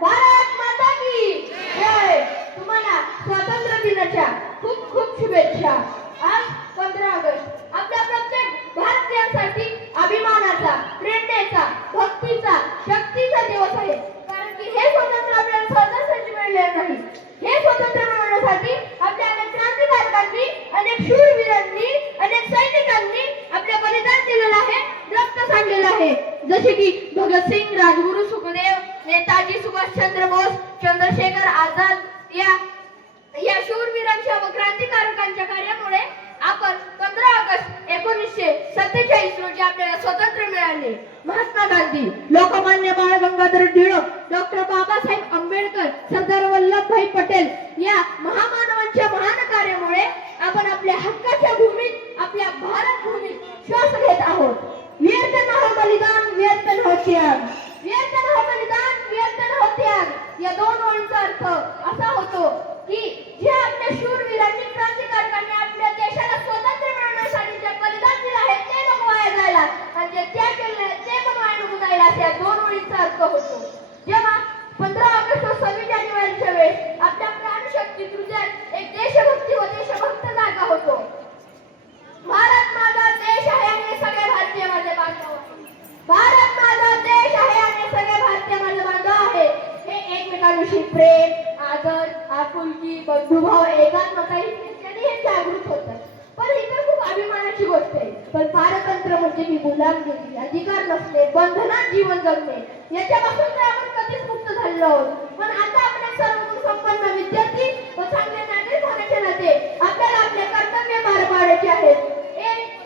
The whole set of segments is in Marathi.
भारत माता की जय. तुम्हाला स्वातंत्र्य दिनाच्या खूप खूप शुभेच्छा. आज 15 ऑगस्ट आपल्या प्रत्येक भारतीयांसाठी अभिमानाचा, प्रेरणेचा, भक्तीचा, शक्तीचा दिवस आहे. कारण की हे स्वातंत्र्य आपल्याला सहजासहजी मिळाले नाही. हे स्वातंत्र्य मिळवण्यासाठी आपल्या अनेक क्रांतिकारकांनी, अनेक शूरवीरांनी, अनेक सैनिकांनी आपले बलिदान दिलेलं आहे, रक्त सांडलेलं आहे. जसे की भगतसिंग, राजगुरू, सुखदेव, नेताजी सुभाषचंद्र बोस, चंद्रशेखर आझाद या शूरवीरांच्या व क्रांतिकारकांच्या कार्यामुळे आपण 15 ऑगस्ट 1947 रोजी आपल्याला स्वातंत्र्य मिळाले. महात्मा गांधी, लोकमान्य बाळ गंगाधर टिळक, डॉक्टर बाबासाहेब आंबेडकर, सरदार वल्लभभाई पटेल या महामानवांच्या महान कार्यामुळे आपण आपल्या हक्काच्या भूमीत, आपल्या भारत भूमीत श्वास घेत आहोत. व्यर्थ न हो बलिदान, व्यर्थ न हो त्याग. व्यर्थ न हो बलिदान, व्यर्थ न हो त्याग. या दोन ओळींचा अर्थ असा होतो की जे आपल्या शूरवीरांनी, क्रांतिकारकांनी आपल्या देशाला स्वातंत्र्य मिळवण्यासाठी जे बलिदान दिलं आहे ते नको वाया जायला, आणि जे त्याग केले ते पण वाया नको जायला, अशा दोन ओळींचा अर्थ होतो. जेव्हा 15 ऑगस्ट व 26 जानेवारीच्या वेळेस आपल्या प्राणशक्तीत हृदयात एक देशभक्ती व देशभक्त जागा होतो. भारत माझा देश आहे आणि सगळे भारतीय माझे बांधव. भारत माझा देश आहे आणि सगळे भारतीय माझे बांधव आहे. हे एकमेकांविषयी प्रेम, आदर, आपुलकी, बंधुभाव, एकात्मता इत्यादी हे जागृत होतात. पण ही तर खूप अभिमानाची गोष्ट आहे. पण पारतंत्र्य म्हणजे की गुलामगिरी, अधिकार नसणे, बंधनात जीवन जगणे, याच्यापासून तर आपण कधीच मुक्त झालेलो आहोत. पण आता आपण सर्व संपन्न विद्यार्थी व चांगले नागरिक होण्याच्या नाते आपल्याला आपले कर्तव्य पार पाडायचे आहेत.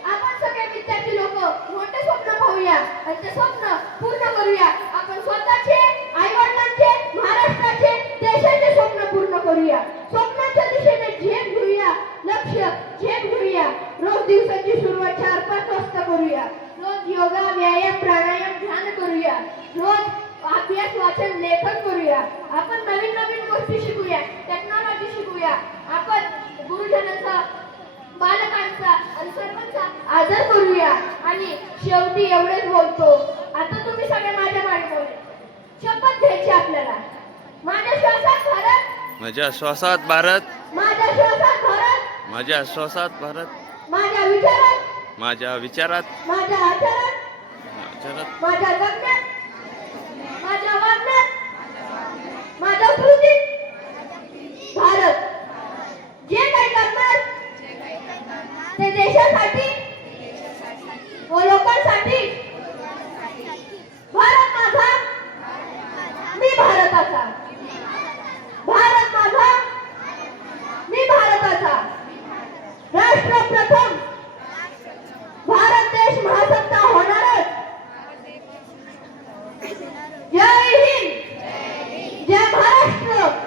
आपण सगळे विद्यार्थी लोक मोठे स्वप्न पाहूया आणि ते स्वप्न पूर्ण करूया. आपण स्वतःचे, आई वडिलांचे, महाराष्ट्राचे, देशाचे स्वप्न पूर्ण करूया. स्वप्नाच्या दिशेने झेप घेऊया, लक्ष्य झेप घेऊया. रोज दिवसाची सुरुवात 4-5 वाजता करूया. रोज योगा, व्यायाम, प्राणायाम, ध्यान करूया. रोज अभ्यास, वाचन, लेखन करूया. आपण नवीन नवीन गोष्टी शिकूया, टेक्नॉलॉजी शिकूया. आपण गुरुजनांचा, बालकांचा आणि सर्वांचा आदर करूया. आणि शेवटी एवढेच बोलतो, आता तुम्ही सगळे माझ्या मागे बोलले. शपथ घ्यायची आपल्याला. माझ्या श्वासात भारत, माझ्या श्वासात भारत, माझ्या श्वासात भारत, माझ्या श्वासात भारत, माझ्या विचारात, माझ्या विचारात, माझ्या आचारात, माझ्या जगण्यात, माझ्या वागण्यात, माझ्या कृतीत भारत. जे काही करणार ते देशासाठी व लोकांसाठी. भारत माझा, मी भारताचा. भारत माझा, मी भारताचा. राष्ट्र प्रथम, भारत देश महासत्ता होणारच. जय हिंद, जय महाराष्ट्र.